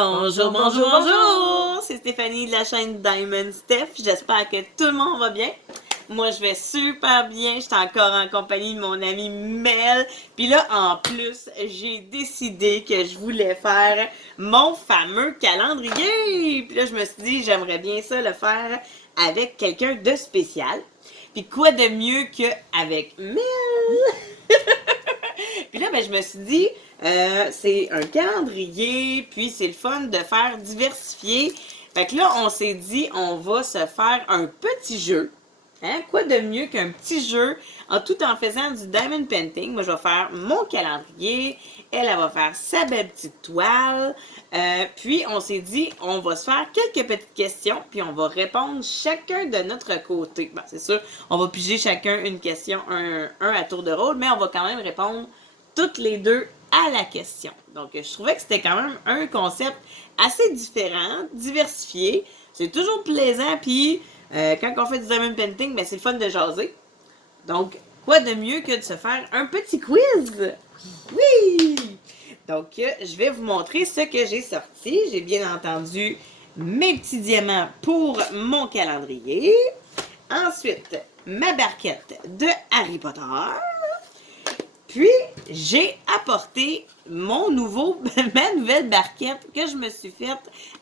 Bonjour, bonjour, bonjour! C'est Stéphanie de la chaîne Diamond Steph. J'espère que tout le monde va bien. Moi, je vais super bien. Je suis encore en compagnie de mon amie Mel. Puis là, en plus, j'ai décidé que je voulais faire mon fameux calendrier. Puis là, je me suis dit, j'aimerais bien ça le faire avec quelqu'un de spécial. Puis quoi de mieux qu'avec Mel? Puis là, ben, je me suis dit, c'est un calendrier, puis c'est le fun de faire diversifier. Fait que là, on s'est dit, on va se faire un petit jeu. Hein? Quoi de mieux qu'un petit jeu tout en faisant du diamond painting? Moi, je vais faire mon calendrier. Elle va faire sa belle petite toile. Puis, on s'est dit, on va se faire quelques petites questions, puis on va répondre chacun de notre côté. Bon, c'est sûr, on va piger chacun une question, un à tour de rôle, mais on va quand même répondre toutes les deux à la question. Donc, je trouvais que c'était quand même un concept assez différent, diversifié. C'est toujours plaisant, puis quand on fait du diamond painting, ben, c'est le fun de jaser. Donc, quoi de mieux que de se faire un petit quiz? Oui! Donc, je vais vous montrer ce que j'ai sorti. J'ai bien entendu mes petits diamants pour mon calendrier. Ensuite, ma barquette de Harry Potter. Puis, j'ai apporté ma nouvelle barquette que je me suis faite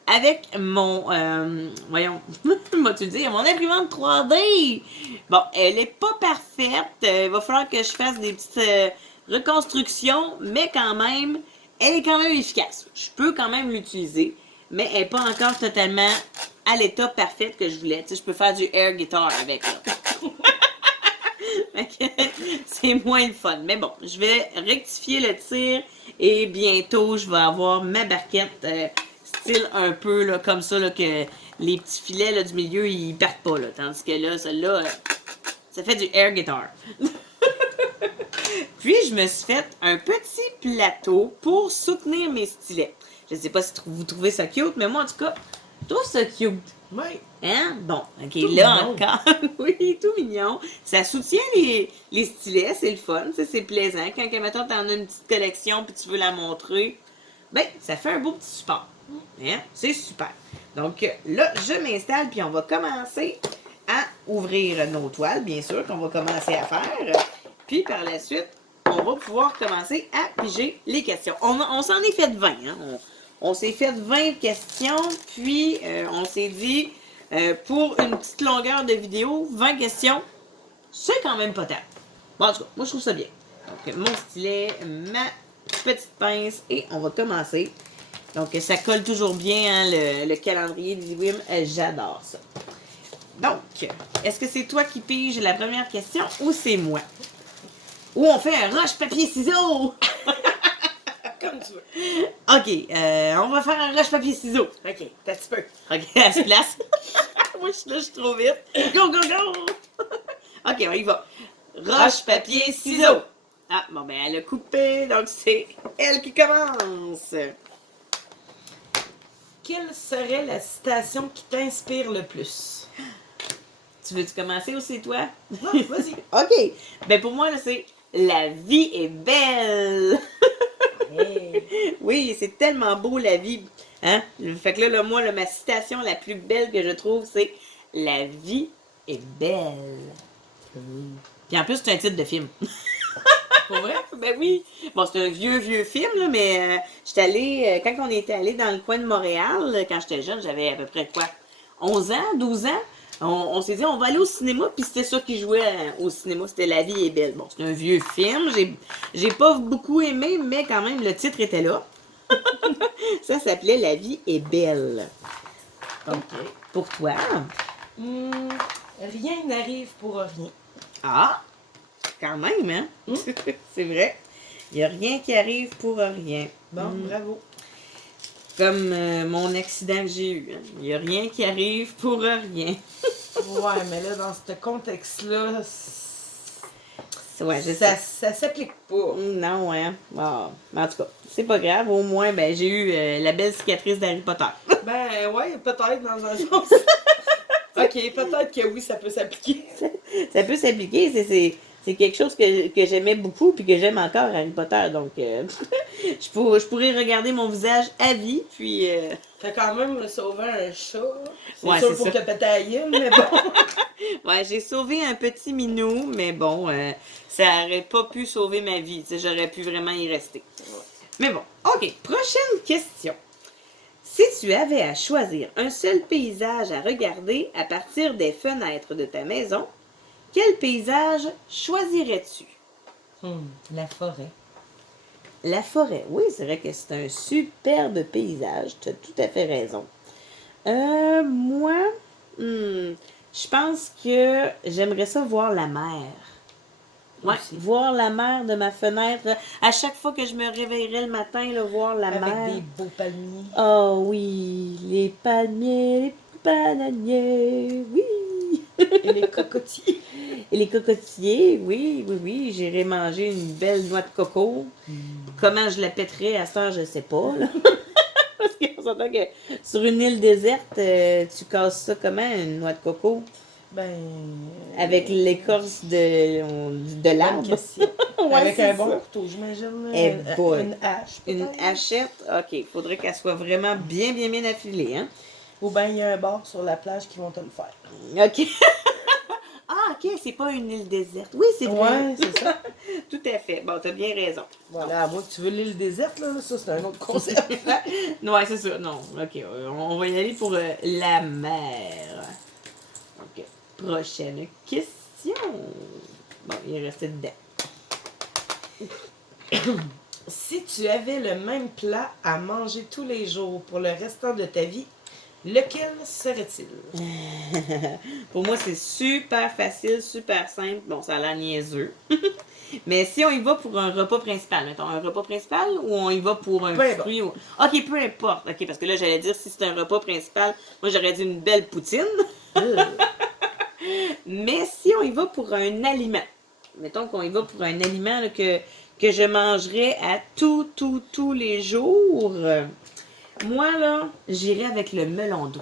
avec mon, m'as-tu dire, mon imprimante 3D. Bon, elle est pas parfaite. Il va falloir que je fasse des petites reconstructions, mais quand même, elle est quand même efficace. Je peux quand même l'utiliser, mais elle n'est pas encore totalement à l'état parfait que je voulais. Tu sais, je peux faire du air guitar avec, là. C'est moins le fun. Mais bon, je vais rectifier le tir et bientôt, je vais avoir ma barquette style un peu là, comme ça, là, que les petits filets là, du milieu, ils partent pas. Là, tandis que là, celle-là, ça fait du air guitar. Puis, je me suis fait un petit plateau pour soutenir mes stylets. Je sais pas si vous trouvez ça cute, mais moi, en tout cas, je trouve ça cute. Oui. Hein? Bon, ok, Tout là mignon. encore. Oui, tout mignon. Ça soutient les stylets, c'est le fun, c'est plaisant. Quand, mettons, t'en as une petite collection puis tu veux la montrer, ben, ça fait un beau petit support. Hein? C'est super. Donc, là, je m'installe puis on va commencer à ouvrir nos toiles, bien sûr, qu'on va commencer à faire. Puis, par la suite, on va pouvoir commencer à piger les questions. On s'en est fait 20, hein? On s'est fait 20 questions, puis on s'est dit, pour une petite longueur de vidéo, 20 questions, c'est quand même pas tard. Bon, en tout cas, moi je trouve ça bien. Donc, mon stylet, ma petite pince, et on va commencer. Donc, ça colle toujours bien, hein, le calendrier d'Iliwim. J'adore ça. Donc, est-ce que c'est toi qui piges la première question ou c'est moi? Ou on fait un roche, papier, ciseaux? Comme tu veux. OK, on va faire un roche, papier, ciseaux. OK, t'as un petit peu. OK, elle se place. Moi, je suis trop vite. Go, go, go! OK, on y va. Roche, papier, ciseaux. Ah, bon, ben, elle a coupé, donc c'est elle qui commence. Quelle serait la citation qui t'inspire le plus? Tu veux-tu commencer ou c'est toi? Ah, vas-y. OK. Ben, pour moi, là, c'est la vie est belle. Hey. Oui, c'est tellement beau, la vie. Hein? Fait que là, moi, ma citation la plus belle que je trouve, c'est la vie est belle. Puis en plus, c'est un titre de film. Pour vrai? Ben oui. Bon, c'est un vieux film, là, mais j'étais allée, quand on était allé dans le coin de Montréal, quand j'étais jeune, j'avais à peu près quoi? 11 ans, 12 ans? On s'est dit, on va aller au cinéma, puis c'était ça qui jouait au cinéma, c'était La vie est belle. Bon, c'est un vieux film, j'ai pas beaucoup aimé, mais quand même, le titre était là. Ça s'appelait La vie est belle. Donc, OK. pour toi. Rien n'arrive pour rien. Ah, quand même, hein? C'est vrai. Il n'y a rien qui arrive pour rien. Bon, bravo. Comme mon accident que j'ai eu. Hein? Il n'y a rien qui arrive pour rien. Ouais, mais là, dans ce contexte-là, Ouais, je ça sais. s'applique pas. Non, hein? Bon, mais en tout cas, c'est pas grave. Au moins, ben, j'ai eu la belle cicatrice d'Harry Potter. Ben, ouais, peut-être dans un sens. OK, peut-être que oui, ça peut s'appliquer. Ça peut s'appliquer. c'est quelque chose que j'aimais beaucoup puis que j'aime encore Harry Potter. Donc, je pourrais regarder mon visage à vie. Puis, T'as quand même sauvé un chat. C'est Ouais, sûr c'est pour ça. te péter la gueule, mais bon. ouais, j'ai sauvé un petit minou, mais bon, ça aurait pas pu sauver ma vie. Tu sais, j'aurais pu vraiment y rester. Mais bon, ok. Prochaine question. Si tu avais à choisir un seul paysage à regarder à partir des fenêtres de ta maison, quel paysage choisirais-tu? La forêt. La forêt. Oui, c'est vrai que c'est un superbe paysage. Tu as tout à fait raison. Moi, je pense que j'aimerais ça voir la mer. Ouais, Aussi. voir la mer de ma fenêtre. À chaque fois que je me réveillerais le matin, là, voir la Avec mer. des beaux palmiers. Oh oui, les palmiers, les bananiers, oui. Et les cocotiers. Et les cocotiers, oui, oui, oui. J'irai manger une belle noix de coco. Comment je la pèterais à cette heure, je sais pas, là. Parce qu'on s'entend que sur une île déserte, tu casses ça comment, une noix de coco? Ben. Avec l'écorce de Bonne l'arbre. question. Ouais, Avec c'est un bon ça. couteau, j'imagine. Eh boy. Une hache. Une peut-être. hachette, ok. Faudrait qu'elle soit vraiment bien, bien, bien affilée, hein? Ou bien il y a un bar sur la plage qui vont te le faire. Ok. Ah, ok, c'est pas une île déserte. Oui, c'est vrai. Ouais, c'est ça. Tout à fait. Bon, t'as bien raison. Voilà, à moins que tu veux l'île déserte, là, ça c'est un autre concept. Ouais, c'est ça. Non, ok. On va y aller pour la mer. Ok. Prochaine question. Bon, il est resté dedans. Si tu avais le même plat à manger tous les jours pour le restant de ta vie, lequel serait-il? Pour moi, c'est super facile, super simple. Bon, ça a l'air niaiseux. Mais si on y va pour un repas principal, mettons, un repas principal ou on y va pour un Peu importe. fruit? Ok, peu importe. Ok, parce que là, j'allais dire si c'est un repas principal, moi j'aurais dit une belle poutine. Mais si on y va pour un aliment, mettons qu'on y va pour un aliment là, que je mangerais à tous les jours, moi là, j'irais avec le melon d'eau.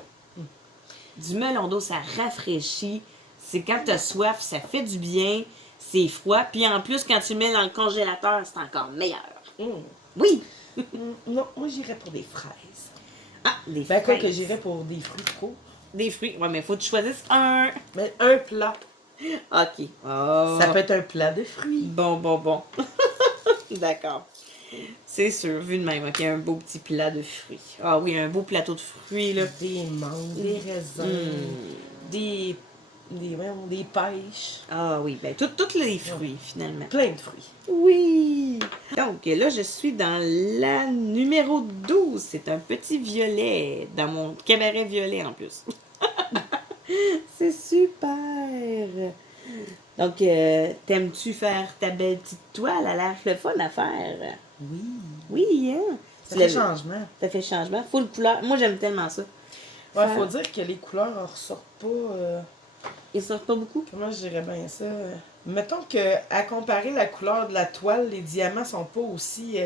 Du melon d'eau, ça rafraîchit. C'est quand t'as soif, ça fait du bien. C'est froid. Puis en plus, quand tu le mets dans le congélateur, c'est encore meilleur. Oui! Non, moi j'irais pour des fraises. Ah, des Ben, quoi que fraises. j'irais pour des fruits courts. Des fruits. Ouais, mais faut que tu choisisses un. Mais un plat. Ok. Oh. Ça peut être un plat de fruits. Bon. D'accord. C'est sûr, vu de même, ok, un beau petit plat de fruits. Ah oui, un beau plateau de fruits, là. Des mangues, des raisins, des pêches. Ah oui, ben, tous les fruits, finalement. Plein de fruits. Oui! Donc, là, je suis dans la numéro 12. C'est un petit violet, dans mon cabaret violet, en plus. C'est super! Donc, t'aimes-tu faire ta belle petite toile? Elle a l'air le fun à faire. Oui. Oui, hein? Ça fait changement. Ça fait changement. Full couleur. Moi, j'aime tellement ça. Ouais, faut dire que les couleurs en ressortent pas. Ils sortent pas beaucoup? Comment je dirais bien ça? Mettons que, à comparer la couleur de la toile, les diamants sont pas aussi.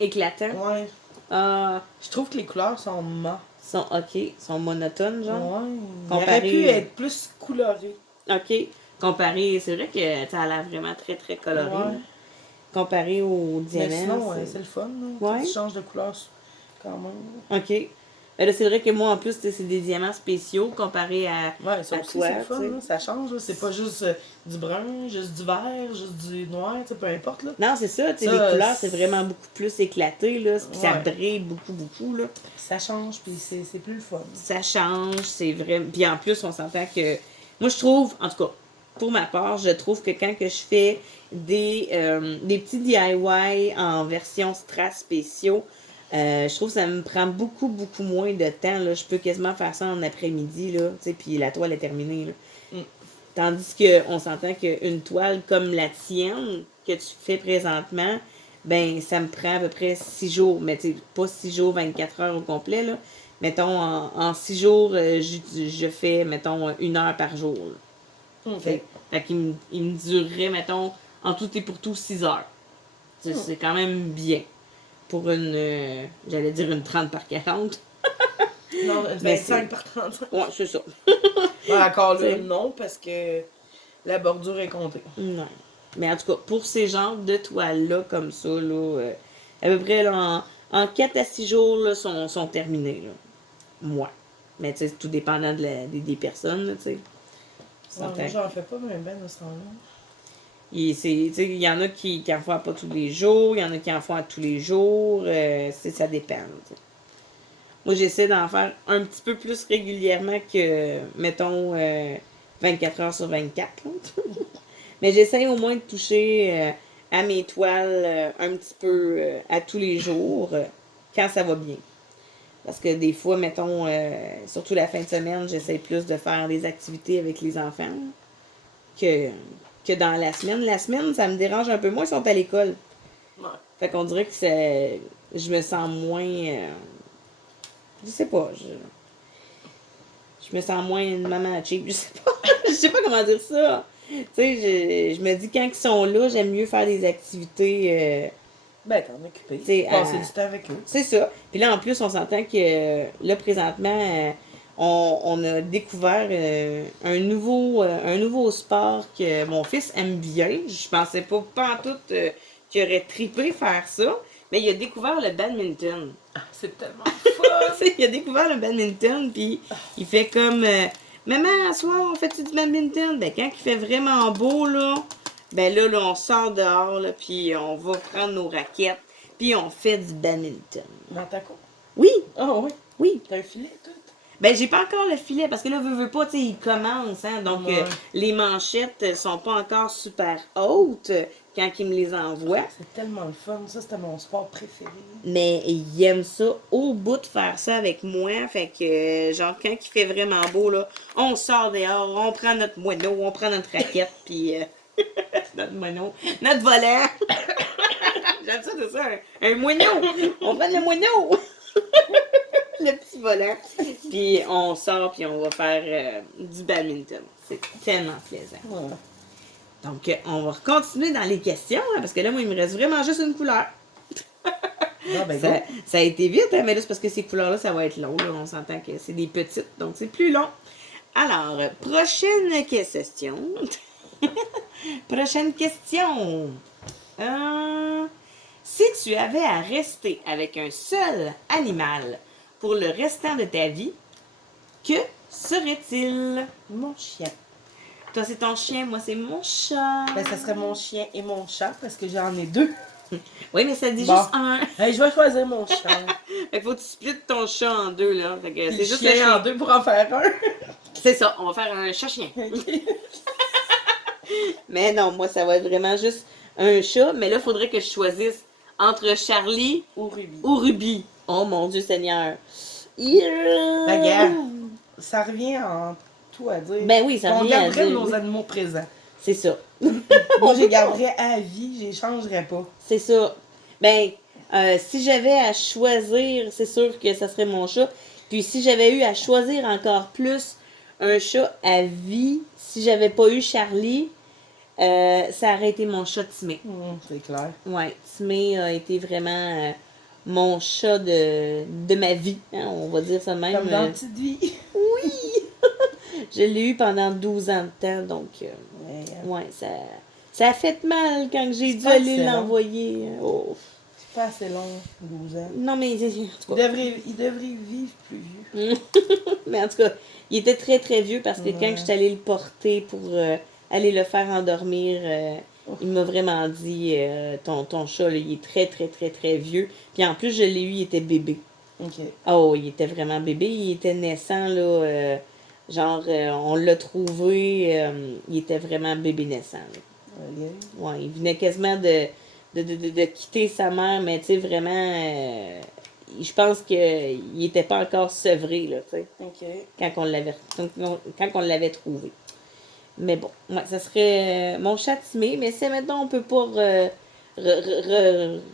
Éclatants? Ouais. Ah, Je trouve que les couleurs sont mat. sont ok, sont monotones, genre. Ouais. Ils Comparé- auraient pu être plus colorés. Ok. Comparé, c'est vrai que ça a l'air vraiment très, très coloré. Ouais. là. Comparé aux Mais diamants. sinon, c'est le fun. Là. Ouais. Tu changes de couleur quand même. Ok. Ben là, c'est vrai que moi, en plus, c'est des diamants spéciaux comparé à. Ouais, ça à aussi, toi, c'est le fun. tu sais. Là. Ça change. Là. C'est pas juste du brun, juste du vert, juste du noir, peu importe. Là. Non, c'est ça, tu sais, Ça, les couleurs, c'est vraiment beaucoup plus éclaté, là. Puis ça Ouais. brille beaucoup, là. Ça change, puis c'est plus le fun. Ça change, c'est vrai. Puis en plus, on s'entend que. Moi, je trouve, en tout cas, pour ma part, je trouve que quand que je fais des petits DIY en version strass spéciaux, je trouve que ça me prend beaucoup moins de temps. Là. Je peux quasiment faire ça en après-midi, là, tu sais, puis la toile est terminée. Là. Tandis qu'on s'entend qu'une toile comme la tienne, que tu fais présentement, ben ça me prend à peu près 6 jours. Mais tu sais, pas 6 jours, 24 heures au complet, là. Mettons, en 6 jours, je fais, mettons, 1 heure par jour. Là. Fait qu'il me durerait, mettons, en tout et pour tout, 6 heures. C'est quand même bien. Pour une, j'allais dire une 30 par 40. Non, Mais 25 par 30. Ouais, c'est ça. Ouais, encore là, T'sais. non, parce que La bordure est comptée. Non. Mais en tout cas, pour ces genres de toiles-là, comme ça, là, à peu près là, en 4 à 6 jours, là, sont terminés. Là. Moi. Mais tu sais, tout dépendant des personnes, là, tu sais. Ouais, moi, j'en fais pas même ben de ce temps-là. Il y en a qui en font pas tous les jours, il y en a qui en font à tous les jours. Ça dépend. T'sais. Moi, j'essaie d'en faire un petit peu plus régulièrement que, mettons, 24 heures sur 24. Là. Mais j'essaie au moins de toucher à mes toiles un petit peu à tous les jours, quand ça va bien. Parce que des fois, mettons, surtout la fin de semaine, j'essaie plus de faire des activités avec les enfants que, que dans la semaine. La semaine, ça me dérange un peu moins, ils sont à l'école. Ouais. Fait qu'on dirait que je me sens moins... je sais pas, je me sens moins une maman cheap, je sais pas. Je sais pas comment dire ça. Tu sais, je me dis quand ils sont là, j'aime mieux faire des activités... Ben, t'en occupé. T'sais, Passer du temps avec eux. c'est ça. Puis là, en plus, on s'entend que là, présentement, on a découvert un nouveau sport que mon fils aime bien. Je pensais pas en tout qu'il aurait trippé faire ça. Mais il a découvert le badminton. Ah, c'est tellement fun! Il a découvert le badminton, puis il fait comme Maman, à soir, on fait-tu du badminton? Ben, quand il fait vraiment beau, là, ben là, on sort dehors, là, puis on va prendre nos raquettes, puis on fait du badminton. Dans ta cour? Oui, Ah oui. oui. T'as un filet, tout? Ben, j'ai pas encore le filet, parce que là, veux pas, tu sais, il commence, hein, donc Ouais. les manchettes sont pas encore super hautes quand il me les envoie. C'est tellement le fun. Ça, c'était mon sport préféré. Mais il aime ça au bout de faire ça avec moi. Fait que, genre, quand il fait vraiment beau, là, on sort dehors, on prend notre moineau, on prend notre raquette, puis notre moineau, notre volant. J'aime ça, c'est ça, un moineau. On prend le moineau. Le petit volant. Puis on sort, puis on va faire du badminton. C'est tellement plaisant. Ouais. Donc, on va continuer dans les questions, hein, parce que là, moi, il me reste vraiment juste une couleur. Ah, ben, Ça a été vite, hein, mais là, c'est parce que ces couleurs-là, ça va être long. Là. On s'entend que c'est des petites, donc c'est plus long. Alors, prochaine question. Prochaine question. Si tu avais à rester avec un seul animal pour le restant de ta vie, que serait-il? Mon chien. Toi, c'est ton chien, moi, c'est mon chat. Ben, ça serait mon chien et mon chat parce que j'en ai deux. Oui, mais ça dit Bon. juste un. Hey, je vais choisir mon chat. Fait qu'il faut que tu splittes ton chat en deux, là. Fait que Puis c'est le juste le chien en chien. deux pour en faire un. C'est ça, on va faire un chat-chien. Mais non, moi, ça va être vraiment juste un chat. Mais là, il faudrait que je choisisse entre Charlie Ou Ruby. ou Ruby. Oh mon Dieu Seigneur. Ben, gars, ça revient en tout à dire. Ben oui, ça On revient à garderait dire, nos oui. animaux présents. C'est ça. Moi, je les garderais à vie, je les changerais pas. C'est ça. Ben, si j'avais à choisir, c'est sûr que ça serait mon chat. Puis si j'avais eu à choisir encore plus un chat à vie, si j'avais pas eu Charlie, ça aurait été mon chat Timé. C'est clair. Ouais, Timé a été vraiment mon chat de ma vie, hein, on va dire ça de même. Comme dans Petite Vie. Oui! Je l'ai eu pendant 12 ans de temps, donc Ouais, ouais, ça a fait mal quand j'ai dû pas aller assez long. l'envoyer. Oh. c'est pas assez long, 12 ans. Non, mais en tout Il cas, devrait vivre plus vieux. mais en tout cas, il était très très vieux parce que quand Ouais. je suis allée le porter pour aller le faire endormir, il m'a vraiment dit ton chat, là, il est très très très très vieux. Puis en plus, je l'ai eu, il était bébé. Ok. Oh, il était vraiment bébé, il était naissant, là. Genre, on l'a trouvé, il était vraiment bébé naissant. Là. Allez. Ouais, il venait quasiment de quitter sa mère, mais tu sais, vraiment, je pense qu'il était pas encore sevré, là, tu sais, Ok. quand on l'avait trouvé. Mais bon, ouais, ça serait mon chat Timé, mais si maintenant on peut pas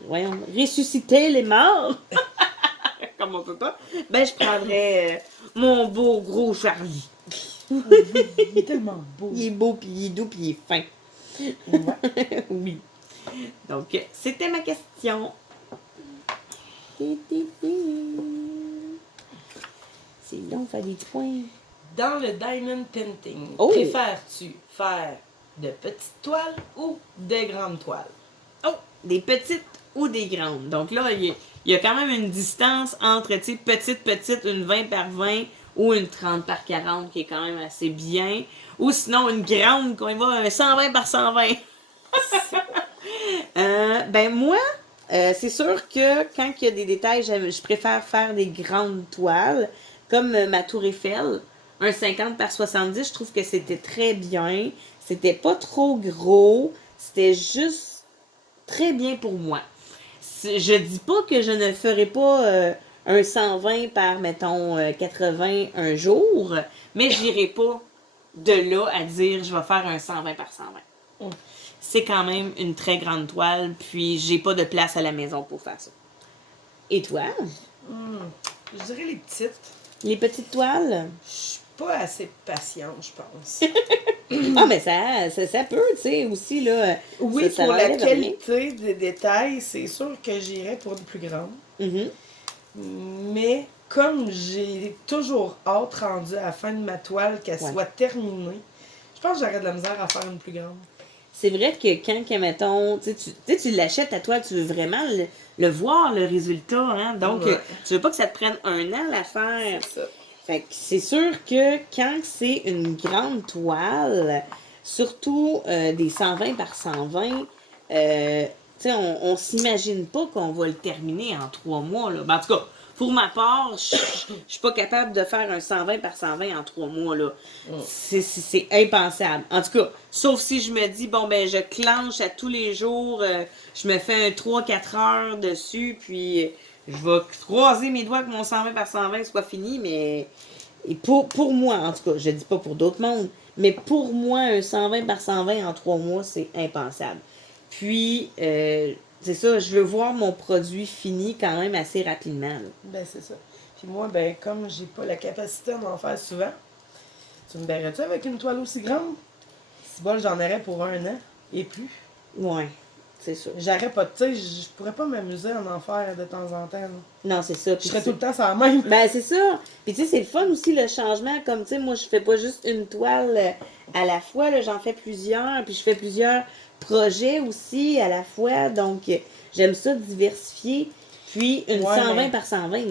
voyons, ressusciter les morts, comme on peut pas, ben je prendrais mon beau gros Charlie. Il est tellement beau. Il est beau, puis il est doux, puis il est fin. Ouais. Oui. Donc, c'était ma question. C'est long, faire des points. Dans le diamond painting, Oh. préfères-tu faire De petites toiles ou des grandes toiles? Oh, des petites ou des grandes. Donc là, il y a quand même une distance entre, tu sais, petite, une 20 par 20 ou une 30 par 40 qui est quand même assez bien. Ou sinon une grande qu'on y va un 120 par 120. Ben moi, c'est sûr que quand il y a des détails, je préfère faire des grandes toiles, comme ma tour Eiffel, un 50 par 70, je trouve que c'était très bien. C'était pas trop gros, c'était juste très bien pour moi. Je dis pas que je ne ferai pas un 120 par, mettons, 80 un jour, mais j'irai pas de là à dire je vais faire un 120 par 120. C'est quand même une très grande toile, puis j'ai pas de place à la maison pour faire ça. Et toi? Je dirais les petites. Les petites toiles? Je suis pas assez patiente, je pense. Ah, mais ça peut, tu sais, aussi, là. Oui, ça pour la enlève rien. qualité des détails, c'est sûr que j'irais pour une plus grande. Mhm. Mais comme j'ai toujours hâte rendue à la fin de ma toile qu'elle Ouais. soit terminée, je pense que j'aurais de la misère à faire une plus grande. C'est vrai que quand, mettons, tu l'achètes à toi, tu veux vraiment le voir, le résultat, hein? Donc, Ouais. tu veux pas que ça te prenne un an à faire. C'est ça. Fait que c'est sûr que quand c'est une grande toile, surtout des 120 par 120, tu sais, on s'imagine pas qu'on va le terminer en 3 mois, là. Ben, en tout cas, pour ma part, je suis pas capable de faire un 120 par 120 en 3 mois, là. C'est impensable. En tout cas, sauf si je me dis, bon, ben, je clenche à tous les jours, je me fais un 3-4 heures dessus, puis je vais croiser mes doigts que mon 120 par 120 soit fini, mais et pour moi, en tout cas, je dis pas pour d'autres mondes, mais pour moi, un 120 par 120 en 3 mois, c'est impensable. Puis, c'est ça, je veux voir mon produit fini quand même assez rapidement, là. Ben, c'est ça. Puis moi, ben, comme j'ai pas la capacité d'en faire souvent, tu me verrais-tu avec une toile aussi grande? Si bol, j'en aurais pour un an et plus. Ouais, c'est ça. J'aurais pas, tu sais, je pourrais pas m'amuser à en faire de temps en temps. Là. Non, c'est ça. Je Puis serais c'est- tout le temps sans même. Ben, c'est ça. Puis, tu sais, c'est le fun aussi, le changement. Comme, tu sais, moi, je fais pas juste une toile à la fois, là, j'en fais plusieurs. Puis, je fais plusieurs projets aussi à la fois. Donc, j'aime ça diversifier. Puis, une Ouais, 120 mais- par 120,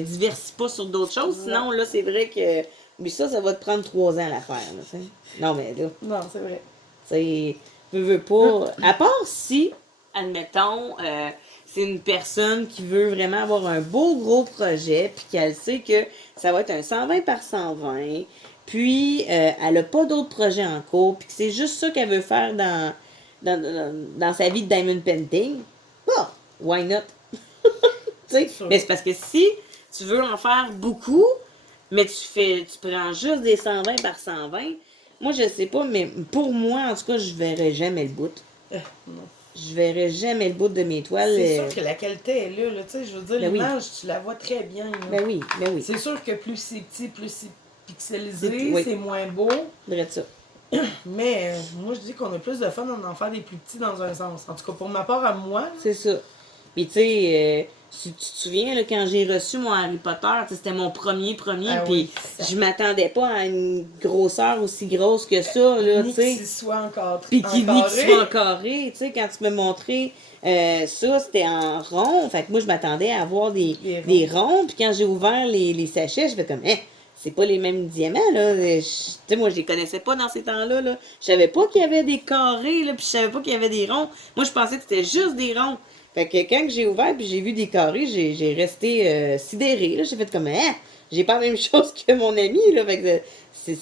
diversifie pas sur d'autres choses. Ouais. Sinon, là, c'est vrai que. Mais ça va te prendre 3 ans à la faire, là, tu sais. Non, mais là, Non, c'est vrai. tu sais, veux pas. À part si, admettons, c'est une personne qui veut vraiment avoir un beau gros projet, puis qu'elle sait que ça va être un 120 par 120, puis elle a pas d'autres projets en cours, puis que c'est juste ça qu'elle veut faire dans sa vie de diamond painting, bah, why not? Tu sais, sûr. mais c'est parce que si tu veux en faire beaucoup, mais tu prends juste des 120 par 120, moi je sais pas, mais pour moi, en tout cas, je verrai jamais le bout. Non. Je verrai jamais le bout de mes toiles. C'est sûr que la qualité est là, tu sais, je veux dire, Ben oui. l'image, tu la vois très bien. Là. Ben oui, ben oui. C'est sûr que plus c'est petit, plus c'est pixelisé, Oui. c'est moins beau. Vrai de ça. Mais moi, je dis qu'on a plus de fun en faire des plus petits dans un sens. En tout cas, pour ma part à moi, là, C'est ça. Puis tu sais, si tu te souviens, là, quand j'ai reçu mon Harry Potter, tu sais, c'était mon premier, Ah puis oui, ça- je m'attendais pas à une grosseur aussi grosse que ça, là, ni tu sais. qu'il soit encore Puis qui ni encarré. qu'il soit en carré, tu sais, quand tu me montrais ça, c'était en rond. Fait que moi, je m'attendais à avoir des ronds. Puis quand j'ai ouvert les sachets, je fais comme, c'est pas les mêmes diamants, là. Tu sais, moi, je les connaissais pas dans ces temps-là, là. Je savais pas qu'il y avait des carrés, là, puis je savais pas qu'il y avait des ronds. Moi, je pensais que c'était juste des ronds. Fait que quand j'ai ouvert puis j'ai vu des carrés, j'ai resté sidérée, là. J'ai fait comme, j'ai pas la même chose que mon ami, là. Fait que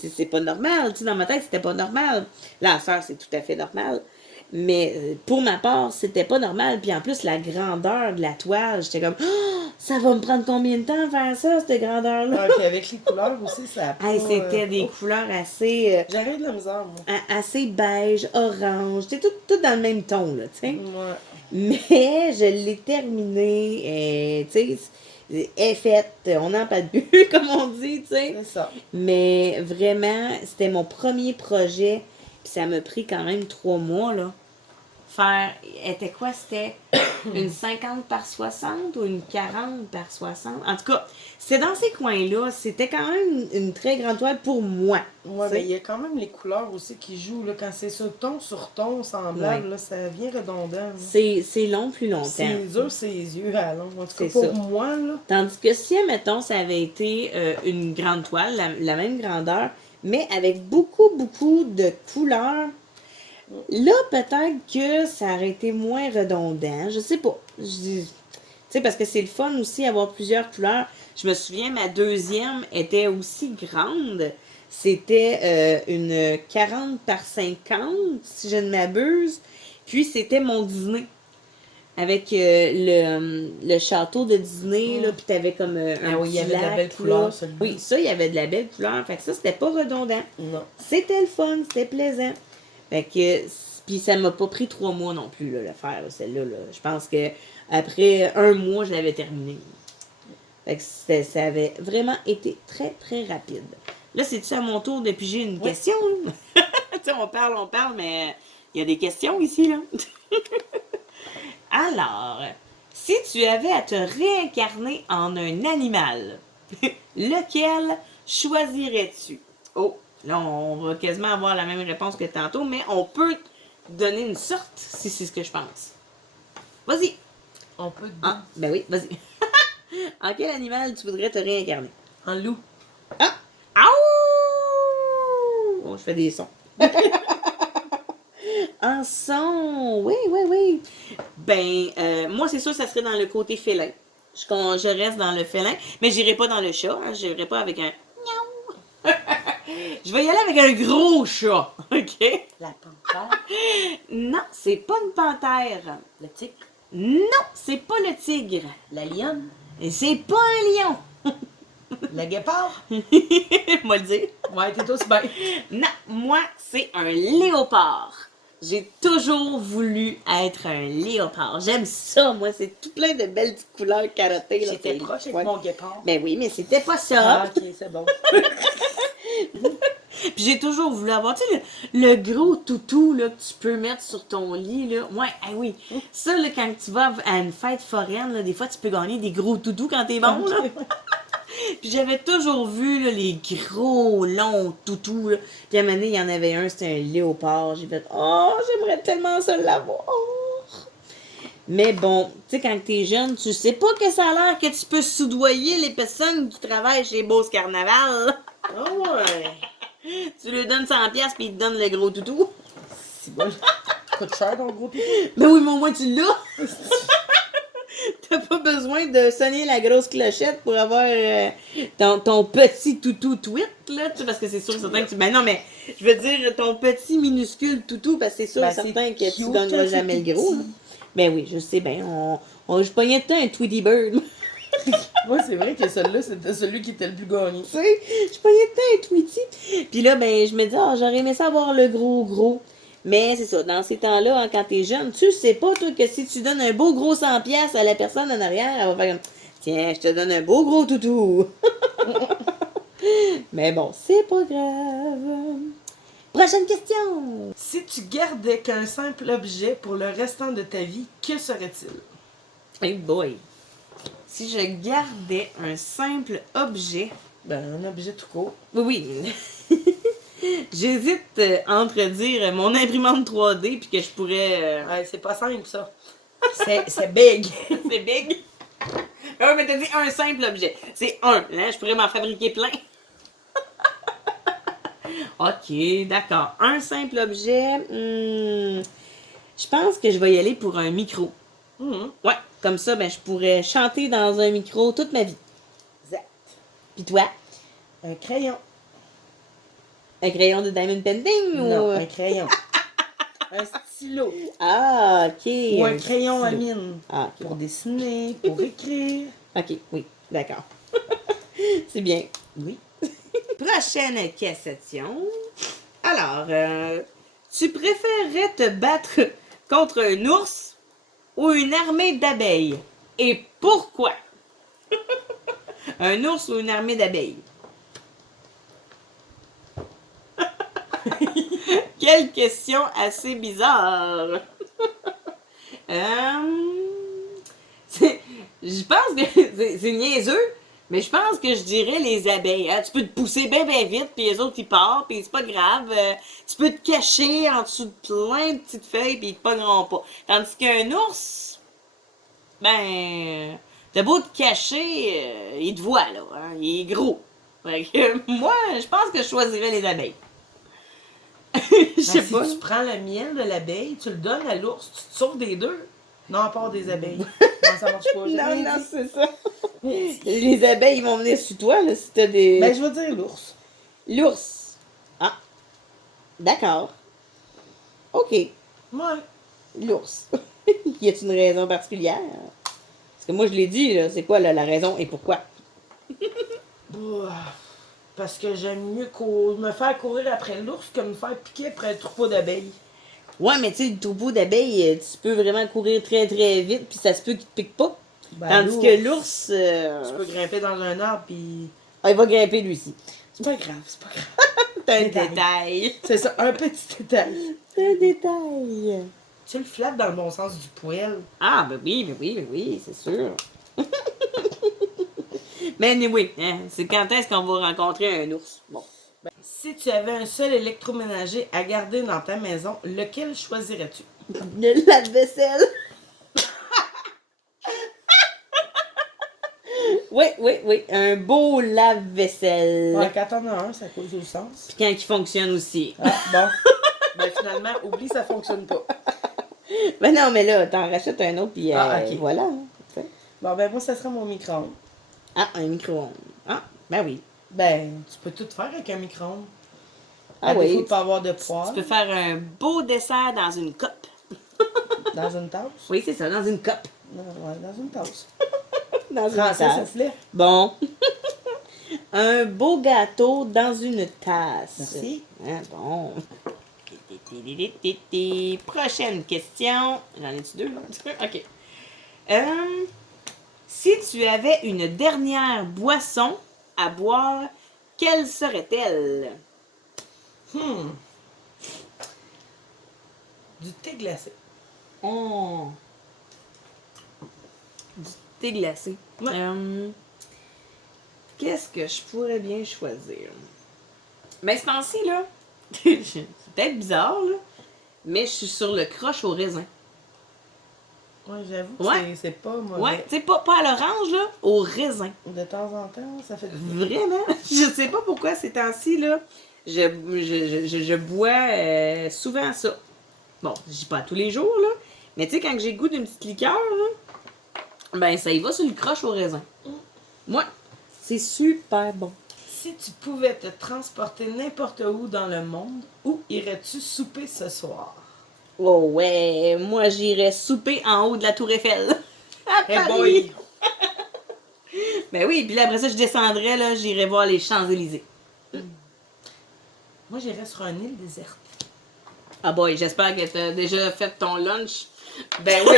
c'est pas normal, tu sais, dans ma tête, c'était pas normal. Là, en sœur, c'est tout à fait normal. Mais pour ma part, c'était pas normal. Puis en plus, la grandeur de la toile, j'étais comme, ça va me prendre combien de temps à faire ça, cette grandeur-là? Ah, puis avec les couleurs aussi, ça a pas... Hey, c'était des couleurs assez, J'aurais de la misère, moi. assez beige, orange. C'était tout dans le même ton, là, tu sais. Ouais. Mais je l'ai terminé, tu sais, est faite, on n'en parle plus, comme on dit, tu sais. C'est ça. Mais vraiment, c'était mon premier projet, puis ça m'a pris quand même 3 mois, là. faire. Était quoi? C'était une 50 par 60 ou une 40 par 60? En tout cas, c'est dans ces coins-là. C'était quand même une très grande toile pour moi. Ouais, tu sais. mais il y a quand même les couleurs aussi qui jouent. Là, quand c'est sur ton semblable, Ouais. là, ça vient redondant. Là. C'est long plus longtemps. C'est dur, ses yeux à long. En tout cas, C'est pour ça. moi, là. Tandis que si, mettons, ça avait été une grande toile, la même grandeur, mais avec beaucoup, beaucoup de couleurs, là, peut-être que ça aurait été moins redondant. Je sais pas. Tu sais, parce que c'est le fun aussi avoir plusieurs couleurs. Je me souviens, ma deuxième était aussi grande. C'était une 40 par 50, si je ne m'abuse. Puis, c'était mon dîner. Avec le château de Disney, là, puis t'avais comme un Ah oui, il y petit avait de la lac, belle là. couleur, celui-là. Oui, ça, il y avait de la belle couleur. Fait que ça, c'était pas redondant. Non. C'était le fun, c'était plaisant. Fait que, puis ça m'a pas pris 3 mois non plus, là, le faire, là, celle-là. Là. Je pense que après 1 mois, je l'avais terminé. Fait que ça avait vraiment été très, très rapide. Là, c'est-tu à mon tour de piger une question? Tu sais, on parle, mais il y a des questions ici, là. Alors, si tu avais à te réincarner en un animal, lequel choisirais-tu? Oh, là, on va quasiment avoir la même réponse que tantôt, mais on peut donner une sorte si c'est ce que je pense. Vas-y. On peut. Ah, ben oui, vas-y. En quel animal tu voudrais te réincarner? En loup. Ah! Aouh! Oh, je fais des sons. Un son! Oui, oui, oui. Ben, moi, c'est sûr, ça serait dans le côté félin. Je reste dans le félin, mais j'irai pas dans le chat. Hein, j'irai pas avec un miaou. Je vais y aller avec un gros chat, OK? La panthère. Non, c'est pas une panthère. Le tigre. Non, c'est pas le tigre. La lionne. Et c'est pas un lion. Le guépard. Moi le dire. Ouais, t'es aussi bien. Non, moi, c'est un léopard. J'ai toujours voulu être un léopard. J'aime ça, moi. C'est tout plein de belles petites couleurs carottées. là. J'étais C'est proche le avec fun. mon guépard. Ben oui, mais c'était pas ça. Ah, ok, c'est bon. Puis j'ai toujours voulu avoir, tu sais, le gros toutou là, que tu peux mettre sur ton lit. Là. Ouais, ah oui. Ça, là, quand tu vas à une fête foraine, là, des fois, tu peux gagner des gros toutous quand t'es bon. Là. Puis j'avais toujours vu là, les gros, longs toutous. Là. Puis à un moment donné, il y en avait un, c'était un léopard. J'ai fait, oh, j'aimerais tellement ça l'avoir. Mais bon, tu sais, quand t'es jeune, tu sais pas que ça a l'air que tu peux soudoyer les personnes qui travaillent chez Beauce Carnaval. Ah ouais. Tu lui donnes 100$ puis il te donne le gros toutou. C'est bon. Coûte cher ton gros toutou. Ben oui, mais au moins tu l'as. T'as pas besoin de sonner la grosse clochette pour avoir ton petit toutou tweet, là. Tu sais, parce que c'est sûr et certain que tu... Ben non, mais je veux dire ton petit minuscule toutou, parce que c'est sûr et certain que tu gagneras jamais le gros. Là. Ben oui, je sais bien. Je pognais tout un Tweety Bird. Ouais, c'est vrai que celui-là, c'était celui qui était le plus gagné. Tu sais, je pognais tout un Tweety. Puis là, ben, je me dis, j'aurais aimé ça avoir le gros. Mais c'est ça, dans ces temps-là, hein, quand t'es jeune, tu sais pas, toi, que si tu donnes un beau gros 100$ à la personne en arrière, elle va faire comme, tiens, je te donne un beau gros toutou. Mais bon, c'est pas grave. Prochaine question. Si tu gardais qu'un simple objet pour le restant de ta vie, que serait-il? Hey boy. Si je gardais un simple objet... Ben, un objet tout court. Oui. J'hésite entre dire mon imprimante 3D puis que je pourrais... Ouais, c'est pas simple, ça. C'est big. C'est big. Ah, mais t'as dit un simple objet. C'est un. Hein? Je pourrais m'en fabriquer plein. Ok, d'accord. Un simple objet. Je pense que je vais y aller pour un micro. Ouais, comme ça, ben, je pourrais chanter dans un micro toute ma vie. Exact. Puis toi? Un crayon. Un crayon de Diamond Painting? Non, ou... un crayon. Un stylo. Ah, ok. Ou un crayon à mine. Ah, ok. Pour dessiner, pour écrire. Ok, oui, d'accord. C'est bien. Oui. Prochaine question. Alors, tu préférerais te battre contre un ours ou une armée d'abeilles? Et pourquoi? Un ours ou une armée d'abeilles? Quelle question assez bizarre! Je pense que c'est niaiseux, mais je pense que je dirais les abeilles. Hein? Tu peux te pousser bien vite, puis les autres ils partent, puis c'est pas grave. Tu peux te cacher en dessous de plein de petites feuilles, puis ils te pogneront pas. Tandis qu'un ours, ben, t'as beau te cacher, il te voit là. Hein? Il est gros. Fait que, moi, je pense que je choisirais les abeilles. Je sais Si pas. tu prends le miel de l'abeille, tu le donnes à l'ours, tu te sauves des deux. Non, à part des abeilles. Non, ça marche pas. j'ai rien dit. C'est ça. Les abeilles, ils vont venir sur toi, là, si t'as des... Ben, je vais dire l'ours. L'ours. Ah, d'accord. OK, Ouais. l'ours. Y a-t-il une raison particulière? Parce que moi, je l'ai dit, là, c'est quoi là, la raison et pourquoi? Ouah. Parce que j'aime mieux me faire courir après l'ours que me faire piquer après un troupeau d'abeilles. Ouais, mais tu sais, le troupeau d'abeilles, tu peux vraiment courir très vite, puis ça se peut qu'il te pique pas. Ben, Tandis que l'ours, Tu peux grimper dans un arbre pis. il va grimper lui aussi. C'est pas grave, c'est pas grave. C'est un Détail. détail. C'est ça, un petit détail. C'est un détail. Tu le flattes dans le bon sens du poil. Ah, ben oui, c'est sûr. Mais anyway, hein, c'est quand est-ce qu'on va rencontrer un ours? Bon. Si tu avais un seul électroménager à garder dans ta maison, lequel choisirais-tu? Le lave-vaisselle. Oui. Un beau lave-vaisselle. Ouais, quand t'en as un, ça cause du sens. Puis quand il fonctionne aussi. Ah, bon. Ben finalement, oublie, ça fonctionne pas. Ben non, mais là, t'en rachètes un autre, puis Ok. voilà. Hein, Bon, ben moi, ça serait mon micro-ondes. ah, un micro-ondes. Ah, ben oui. Ben, tu peux tout faire avec un micro-ondes. Ah À défaut oui. de pas avoir de Tu poêle. peux faire un beau dessert dans une coupe. Dans une tasse? Oui, c'est ça, dans une coupe. Non, ouais, dans une tasse. Dans une Français, tasse. soufflet. Bon. Un beau gâteau dans une tasse. Merci. Hein, bon. Prochaine question. J'en ai-tu deux, là? OK. Si tu avais une dernière boisson à boire, quelle serait-elle? Du thé glacé. Oh. Du thé glacé. Ouais. Qu'est-ce que je pourrais bien choisir? Mais ce temps-ci, là, c'est peut-être bizarre, là, mais je suis sur le croche au raisin. Ouais, j'avoue que Ouais. c'est pas mauvais. Ouais, tu sais, pas à l'orange, là, au raisin. De temps en temps, ça fait du bien. Vraiment? Je sais pas pourquoi ces temps-ci, là, je bois souvent ça. Bon, je dis pas tous les jours, là, mais tu sais, quand j'ai goût d'une petite liqueur, là, ben ça y va sur le croche au raisin. Moi, c'est super bon. Si tu pouvais te transporter n'importe où dans le monde, où irais-tu souper ce soir? Oh ouais, moi j'irais souper en haut de la Tour Eiffel. À Eh Paris. boy! Ben oui, puis là après ça je descendrais, là, j'irais voir les Champs-Élysées. Moi, j'irais sur une île déserte. Ah boy, j'espère que t'as déjà fait ton lunch. Ben oui,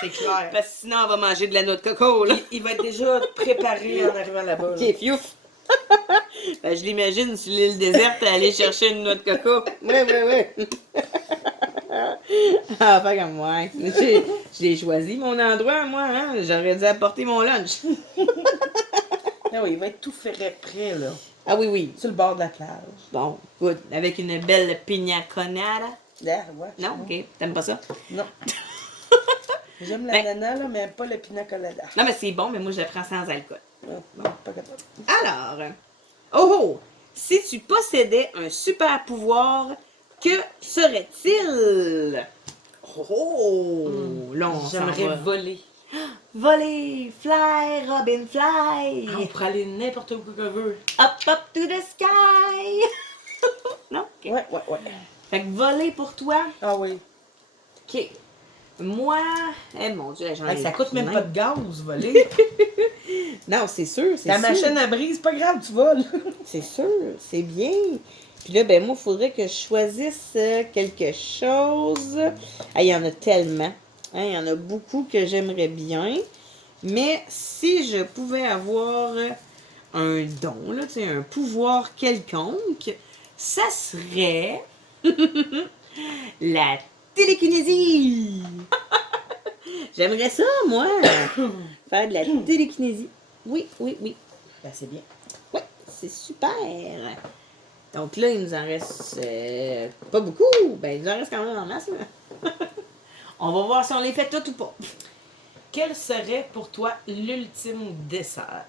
c'est clair. Parce que sinon on va manger de la noix de coco, là. Il va être déjà préparé en arrivant là-bas. là. Ok, fiouf. Ben, je l'imagine sur l'île déserte à aller chercher une noix de coco. Oui. Ah, pas comme moi. Je l'ai choisi, mon endroit, moi. Hein? J'aurais dû apporter mon lunch. Ah oui, il va être tout fait prêt, là. Ah oui. Sur le bord de la plage. Bon, good. Avec une belle pina colada. Là, ouais. Non, ok. T'aimes pas ça? Non. J'aime Ben- l'ananas, là, mais pas le pina colada. Non, mais c'est bon, mais moi je le prends sans alcool. Non, pas capable. Alors, si tu possédais un super pouvoir, que serait-il? Là, on s'en J'aimerais va. voler. Voler, fly, Robin, fly. On pourrait aller n'importe où qu'on veut. Up to the sky. Non? Ok. Ouais. Fait que voler pour toi, Ah oui. ok. Moi, mon Dieu, j'en ai Hey, ça coûte même plein. pas de gaz, voler. Non, c'est sûr, c'est La sûr. machine à brise, pas grave, tu voles. C'est sûr, c'est bien. Puis là, ben moi, il faudrait que je choisisse quelque chose. Ah, il y en a tellement. Hein, il y en a beaucoup que j'aimerais bien. Mais si je pouvais avoir un don, là, tu sais, un pouvoir quelconque, ça serait la télékinésie. J'aimerais ça, moi, faire de la télékinésie. Oui, oui, oui. Ben, c'est bien. Oui, c'est super. Donc là, il nous en reste pas beaucoup. Ben, il nous en reste quand même en masse. Là. On va voir si on les fait toutes ou pas. Quel serait pour toi l'ultime dessert?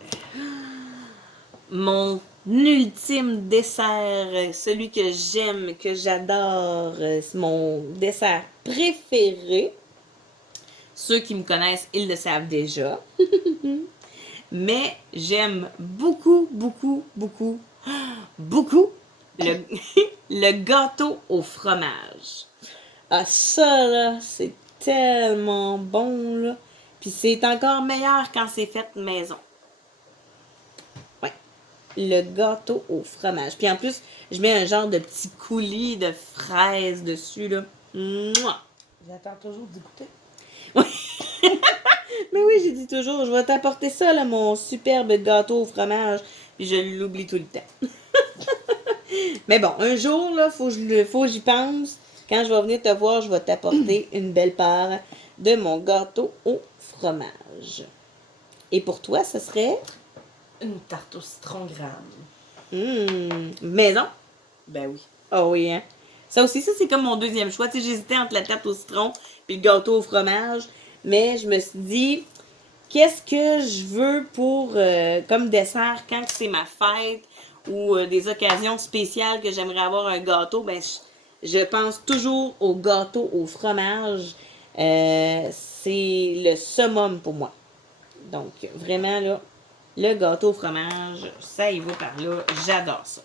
Mon ultime dessert, celui que j'aime, que j'adore, c'est mon dessert préféré. Ceux qui me connaissent, ils le savent déjà. Mais j'aime beaucoup, beaucoup, beaucoup, beaucoup le, le gâteau au fromage. Ah, ça, là, c'est tellement bon, là. Puis c'est encore meilleur quand c'est fait maison. Ouais. Le gâteau au fromage. Puis en plus, je mets un genre de petit coulis de fraises dessus, là. Mouah! J'attends toujours d'y goûter. Mais oui, j'ai dit toujours, je vais t'apporter ça, là, mon superbe gâteau au fromage. Puis je l'oublie tout le temps. Mais bon, un jour, là, faut que j'y pense. Quand je vais venir te voir, je vais t'apporter une belle part de mon gâteau au fromage. Et pour toi, ce serait? Une tarte au citron gramme. Maison? Ben oui. Ah oui, hein? Ça aussi, ça, c'est comme mon deuxième choix. Tu sais, j'hésitais entre la tarte au citron et le gâteau au fromage. Mais je me suis dit, qu'est-ce que je veux pour comme dessert quand c'est ma fête ou des occasions spéciales que j'aimerais avoir un gâteau? Ben, je pense toujours au gâteau au fromage. C'est le summum pour moi. Donc, vraiment, là, le gâteau au fromage, ça y va par là. J'adore ça.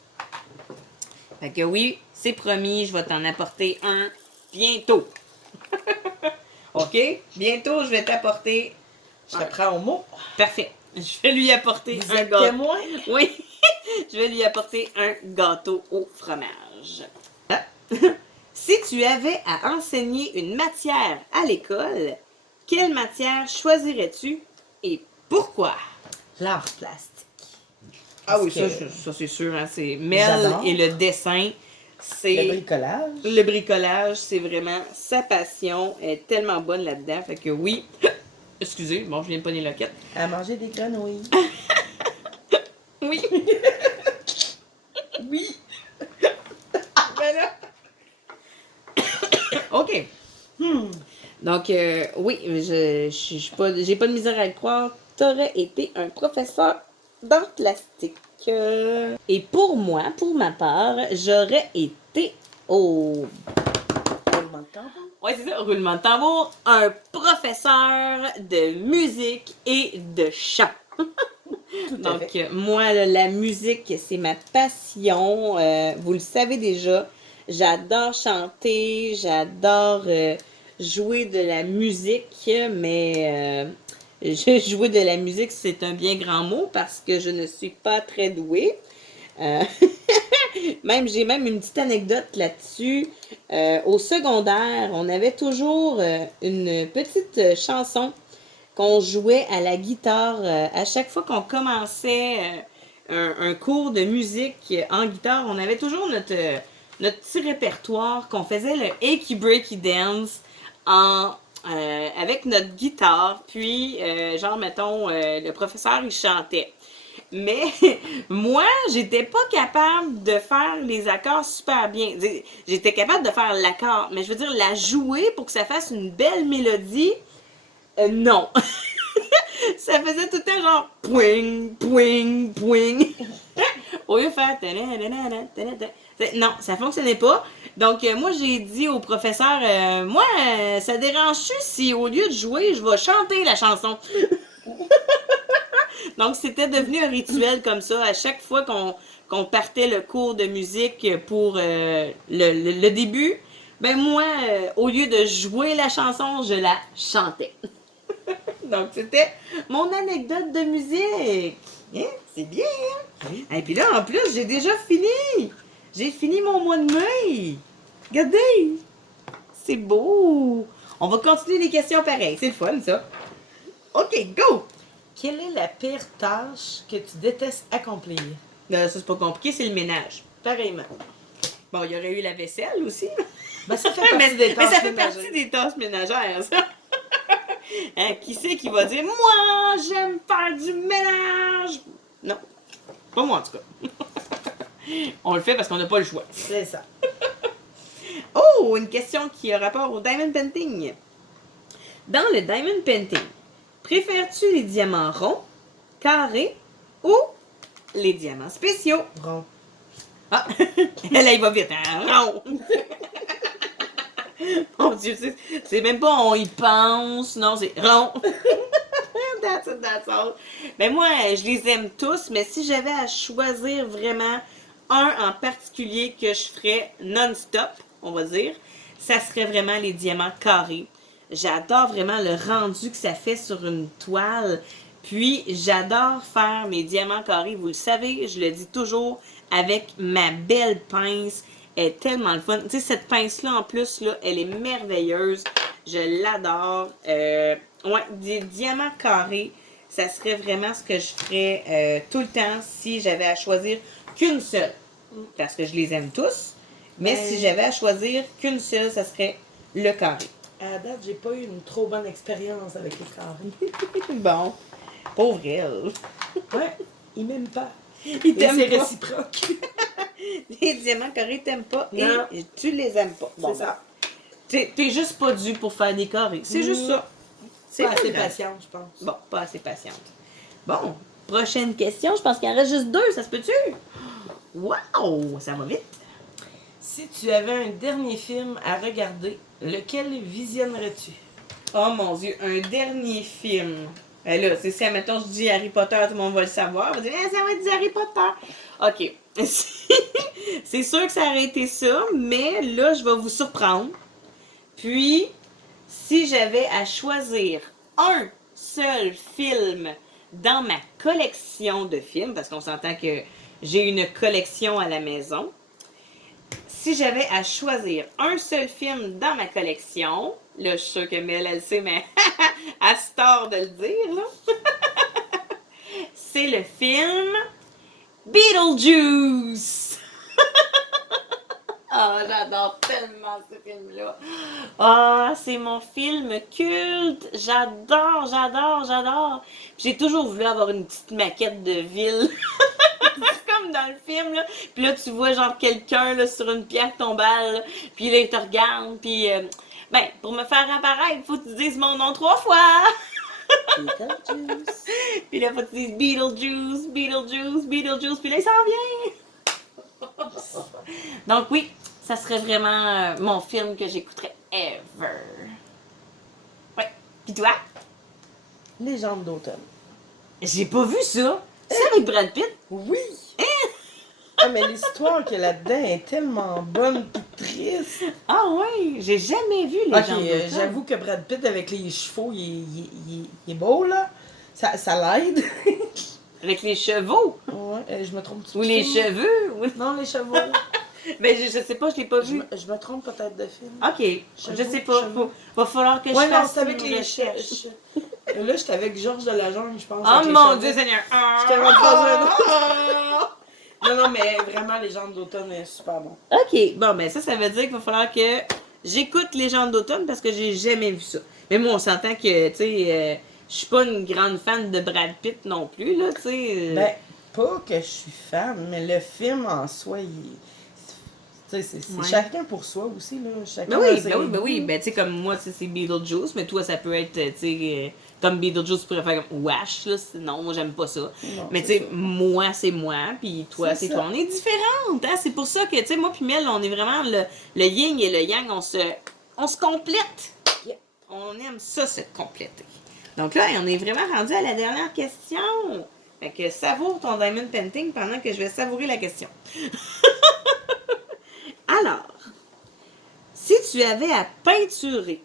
Fait que oui, c'est promis, je vais t'en apporter un bientôt. OK? Bientôt, je vais t'apporter. Je te prends au mot. Parfait. Je vais lui apporter Vous un êtes gâteau. témoin? Oui. Je vais lui apporter un gâteau au fromage. Ah. Si tu avais à enseigner une matière à l'école, quelle matière choisirais-tu et pourquoi? L'art plastique. Ah oui, Parce ça c'est sûr. Hein, c'est Mel J'adore. et le dessin. C'est Le bricolage. le bricolage, c'est vraiment sa passion. Elle est tellement bonne là-dedans. Fait que oui. Excusez, bon, je viens de pogner la quête. À manger des grenouilles. Oui. Oui. Ben là. OK. Donc, oui, je suis pas, j'ai pas de misère à le croire. T'aurais été un professeur d'art plastique. Et pour moi, pour ma part, j'aurais été au... Roulement de tambour. Ouais, c'est ça, roulement de tambour, un professeur de musique et de chant. Tout à Donc, fait. moi, là, la musique, c'est ma passion. Vous le savez déjà. J'adore chanter, j'adore jouer de la musique, mais jouer de la musique, c'est un bien grand mot parce que je ne suis pas très douée. Euh, j'ai même une petite anecdote là-dessus. Au secondaire, on avait toujours une petite chanson qu'on jouait à la guitare à chaque fois qu'on commençait un cours de musique en guitare. On avait toujours notre petit répertoire qu'on faisait le Achy Breaky Dance avec notre guitare. Puis, genre, mettons, le professeur, il chantait. Mais moi, j'étais pas capable de faire les accords super bien. J'étais capable de faire l'accord, mais je veux dire, la jouer pour que ça fasse une belle mélodie, non. Ça faisait tout le temps genre pouing, pouing, pouing. Au lieu de faire non, ça fonctionnait pas. Donc, moi, j'ai dit au professeur, moi, ça dérange-tu si au lieu de jouer, je vais chanter la chanson? Donc, c'était devenu un rituel comme ça. À chaque fois qu'on partait le cours de musique pour le début, ben moi, au lieu de jouer la chanson, je la chantais. Donc, c'était mon anecdote de musique. Hein? C'est bien, hein? Oui. Et puis là, en plus, j'ai déjà fini. J'ai fini mon mois de mai. Regardez. C'est beau. On va continuer les questions pareilles. C'est le fun, ça. OK, go. Quelle est la pire tâche que tu détestes accomplir? Ça, c'est pas compliqué, c'est le ménage. Pareillement. Bon, il y aurait eu la vaisselle aussi. Ben, ça fait partie des Mais tâches ça fait ménagères. partie des tâches ménagères, ça. Hein, qui c'est qui va dire moi, j'aime faire du ménage? Non, pas moi en tout cas. On le fait parce qu'on n'a pas le choix. C'est ça. Oh, une question qui a rapport au diamond painting. Dans le diamond painting, préfères-tu les diamants ronds, carrés ou les diamants spéciaux? Rond. Ah, elle, il va vite, hein? Rond. Mon Dieu, c'est même pas on y pense, non, c'est rond. That's it, that's all. Ben moi, je les aime tous, mais si j'avais à choisir vraiment un en particulier que je ferais non-stop, on va dire, ça serait vraiment les diamants carrés. J'adore vraiment le rendu que ça fait sur une toile. Puis, j'adore faire mes diamants carrés. Vous le savez, je le dis toujours, avec ma belle pince. Elle est tellement le fun. Tu sais, cette pince-là, en plus, là, elle est merveilleuse. Je l'adore. Ouais, des diamants carrés, ça serait vraiment ce que je ferais tout le temps si j'avais à choisir qu'une seule. Parce que je les aime tous. Mais si j'avais à choisir qu'une seule, ça serait le carré. À date, j'ai pas eu une trop bonne expérience avec les carrés. Bon, pauvre elle. Ouais, ils m'aiment pas. Ils t'aiment c'est pas. réciproque. Les diamants carrés t'aimes pas Non. et tu les aimes pas. Bon, C'est ça. T'es juste pas dû pour faire des carrés. C'est juste ça. C'est pas assez grave. patient, je pense. Bon, pas assez patiente. Bon, prochaine question. Je pense qu'il en reste juste 2, ça se peut-tu? Wow, ça va vite. Si tu avais un dernier film à regarder, lequel visionnerais-tu? Oh mon Dieu, un dernier film. Ben là, c'est si, admettons, je dis Harry Potter, tout le monde va le savoir. On va dire, ça va être du Harry Potter. OK. C'est sûr que ça aurait été ça, mais là, je vais vous surprendre. Puis, si j'avais à choisir un seul film dans ma collection de films, parce qu'on s'entend que j'ai une collection à la maison, si j'avais à choisir un seul film dans ma collection, là, je suis sûre que Mel, elle sait, mais elle se tord de le dire, là. C'est le film Beetlejuice. Ah, j'adore tellement ce film-là. Ah, c'est mon film culte. J'adore, j'adore, j'adore. J'ai toujours voulu avoir une petite maquette de ville. Comme dans le film, là. Puis là, tu vois genre quelqu'un là, sur une pierre tombale. Là. Puis là, il te regarde. Puis, ben, pour me faire apparaître, faut que tu dises mon nom 3 fois. Beetlejuice. Puis là, faut que tu dises Beetlejuice, Beetlejuice, Beetlejuice. Puis là, il s'en vient. Donc oui, ça serait vraiment mon film que j'écouterais ever. Ouais. Puis toi? Légende d'automne. J'ai pas vu ça. C'est avec Brad Pitt? Oui! Ah, mais l'histoire qu'il y a là-dedans est tellement bonne et triste. Ah oui, j'ai jamais vu les Ok, gens d'automne. j'avoue que Brad Pitt avec les chevaux, il est beau, là. Ça l'aide. Avec les chevaux? Ouais, je me trompe. Ou les cheveux? Ou... Non, les chevaux. Ben, je sais pas, je l'ai pas vu. Je me trompe peut-être de film. Ok, je sais pas. Chevaux. Va falloir que je Ouais, non, fasse c'est avec une les recherche. Là, j'étais avec Georges de la Jungle, je pense. Oh avec les mon chevaux. Dieu Seigneur! J'étais rentrée dans un autre. Non, mais vraiment, Légende d'automne est super bon. Ok, bon, ben ça veut dire qu'il va falloir que j'écoute Légendes d'automne parce que j'ai jamais vu ça. Mais moi, on s'entend que, tu sais, je suis pas une grande fan de Brad Pitt non plus, là, tu sais. Ben, pas que je suis fan, mais le film en soi, c'est Ouais. chacun pour soi aussi, là. Chacun Ben oui, a ses ben oui, ben goûts. oui. Ben, tu sais, comme moi, c'est Beetlejuice, mais toi, ça peut être, tu sais, comme Beetlejuice, tu pourrais faire comme Wash, là. Non, moi, j'aime pas ça. Non, Mais, tu c'est sais, ça. moi, c'est moi, puis toi, C'est c'est ça. toi. On est différentes, hein. C'est pour ça que, tu sais, moi, puis Mel, on est vraiment le yin et le yang, on se complète. Yeah. On aime ça, se compléter. Donc là, on est vraiment rendu à la dernière question. Fait que savoure ton diamond painting pendant que je vais savourer la question. Alors, si tu avais à peinturer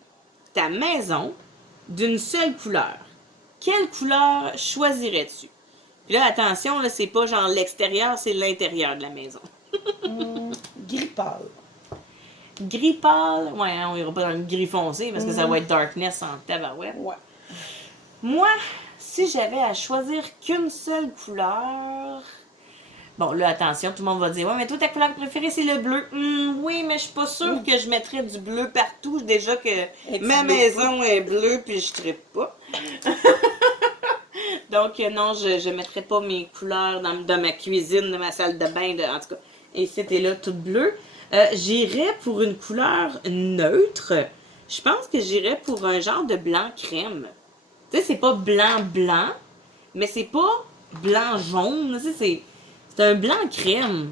ta maison d'une seule couleur, quelle couleur choisirais-tu? Puis là, attention, là, c'est pas genre l'extérieur, c'est l'intérieur de la maison. Gris pâle. Gris pâle, ouais, hein, on ira pas dans le gris foncé parce que ça va être darkness en tabarouette. Ouais. Moi, si j'avais à choisir qu'une seule couleur, Bon, là, attention, tout le monde va dire, ouais, mais toi, ta couleur préférée, c'est le bleu. Oui, mais je suis pas sûre que je mettrais du bleu partout. Déjà que ma maison est bleue, puis je trippe pas. Donc, non, je mettrais pas mes couleurs dans ma cuisine, dans ma salle de bain, en tout cas. Et c'était là, toute bleue. J'irais pour une couleur neutre. Je pense que j'irais pour un genre de blanc crème. Tu sais, c'est pas blanc-blanc, mais c'est pas blanc-jaune. Tu sais, c'est un blanc crème.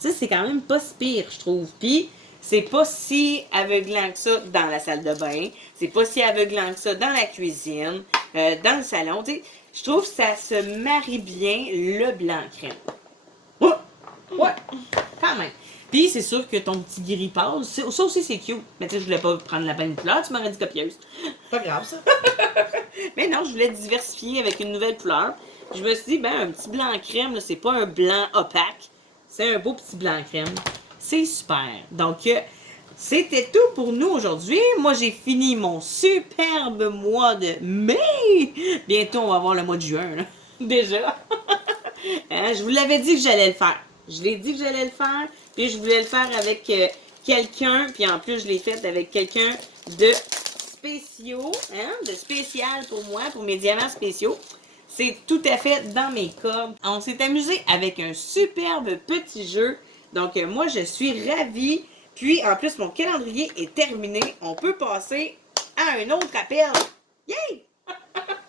Tu sais, c'est quand même pas si pire, je trouve. Puis, c'est pas si aveuglant que ça dans la salle de bain. C'est pas si aveuglant que ça dans la cuisine, dans le salon. Tu sais, je trouve que ça se marie bien, le blanc crème. Ouais, quand même. Puis, c'est sûr que ton petit gris pâle, ça aussi, c'est cute. Mais tu sais, je voulais pas prendre la peine de couleur, tu m'aurais dit copieuse. Pas grave, ça. Mais non, je voulais diversifier avec une nouvelle couleur. Je me suis dit, ben, un petit blanc crème, là, c'est pas un blanc opaque. C'est un beau petit blanc crème. C'est super. Donc, c'était tout pour nous aujourd'hui. Moi, j'ai fini mon superbe mois de mai. Bientôt, on va avoir le mois de juin, là. Déjà. Hein, je vous l'avais dit que j'allais le faire. Je l'ai dit que j'allais le faire. Puis, je voulais le faire avec quelqu'un. Puis, en plus, je l'ai fait avec quelqu'un de spéciaux, hein, de spécial pour moi, pour mes diamants spéciaux. C'est tout à fait dans mes cordes. On s'est amusé avec un superbe petit jeu. Donc, moi, je suis ravie. Puis, en plus, mon calendrier est terminé. On peut passer à un autre appel. Yay!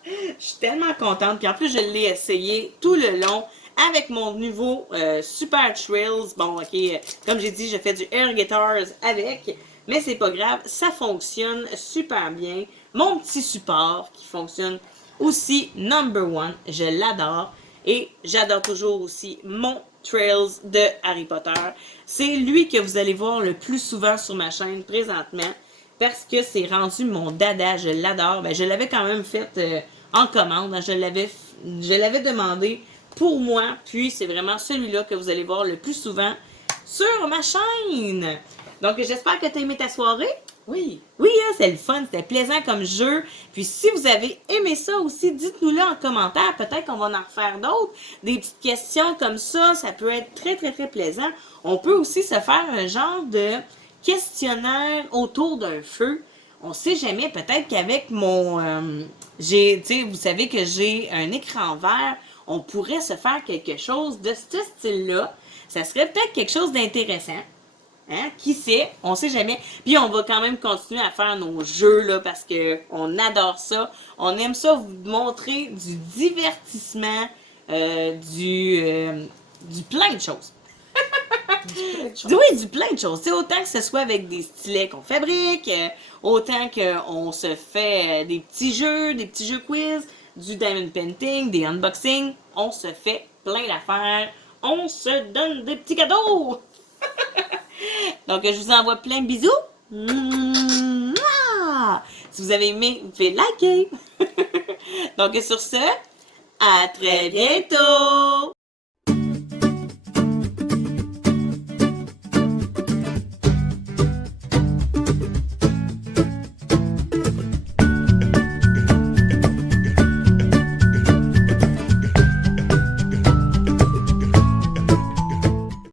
Je suis tellement contente. Puis, en plus, je l'ai essayé tout le long avec mon nouveau Super Trills. Bon, ok, comme j'ai dit, je fais du air guitars avec. Mais c'est pas grave, ça fonctionne super bien. Mon petit support qui fonctionne aussi number one, je l'adore. Et j'adore toujours aussi mon Trails de Harry Potter. C'est lui que vous allez voir le plus souvent sur ma chaîne présentement parce que c'est rendu mon dada, je l'adore. Ben, je l'avais quand même fait en commande, hein. Je l'avais demandé pour moi, puis c'est vraiment celui-là que vous allez voir le plus souvent sur ma chaîne. Donc, j'espère que tu as aimé ta soirée. Oui. Oui, hein, c'est le fun, c'était plaisant comme jeu. Puis si vous avez aimé ça aussi, dites-nous-le en commentaire. Peut-être qu'on va en refaire d'autres. Des petites questions comme ça peut être très, très, très plaisant. On peut aussi se faire un genre de questionnaire autour d'un feu. On sait jamais, peut-être qu'avec mon... vous savez que j'ai un écran vert. On pourrait se faire quelque chose de ce style-là. Ça serait peut-être quelque chose d'intéressant. Hein? Qui sait? On sait jamais. Puis on va quand même continuer à faire nos jeux là parce que on adore ça. On aime ça vous montrer du divertissement, du plein de choses. Oui, du plein de choses. T'sais, autant que ce soit avec des stylets qu'on fabrique, autant qu'on se fait des petits jeux quiz, du diamond painting, des unboxings. On se fait plein d'affaires. On se donne des petits cadeaux. Donc, je vous envoie plein de bisous. Mouah! Si vous avez aimé, vous pouvez liker. Donc, sur ce, à très bientôt!